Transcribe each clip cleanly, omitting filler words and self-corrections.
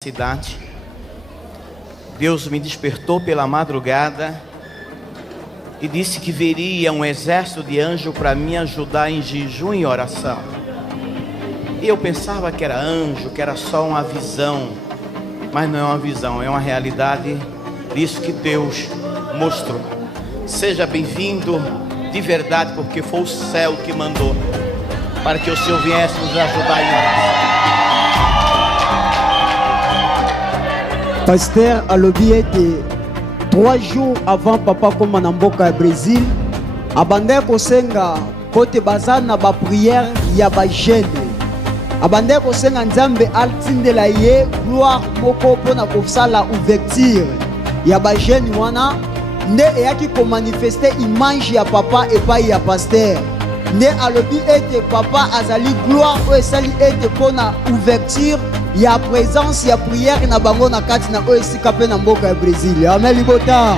cidade. Deus me despertou pela madrugada e disse que viria um exército de anjos para me ajudar em jejum e oração. E eu pensava que era anjo, que era só uma visão, mas não é uma visão, é uma realidade disso que Deus mostrou. Seja bem-vindo de verdade, porque foi o céu que mandou para que o Senhor viesse nos ajudar em oração. Pasteur alobi ete 3 jours avant papa koma na mboka ya Brésil abandaki kosenga kote baza na bapriere ya bagene, abandaki kosenga Nzambe atindela ye gloire moko mpona kosala ouverture ya bagene wana, nde eyaki komanifeste image ya papa epai ya pasteur. Nde alobi ete papa azali gloire oyo esali ete mpona ouverture ya présence ya prière na bango na kati na oyo esika pe na mboka ya Brésil. Amen libota.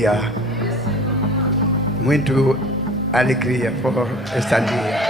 Yeah. Muito alegria por estar aqui.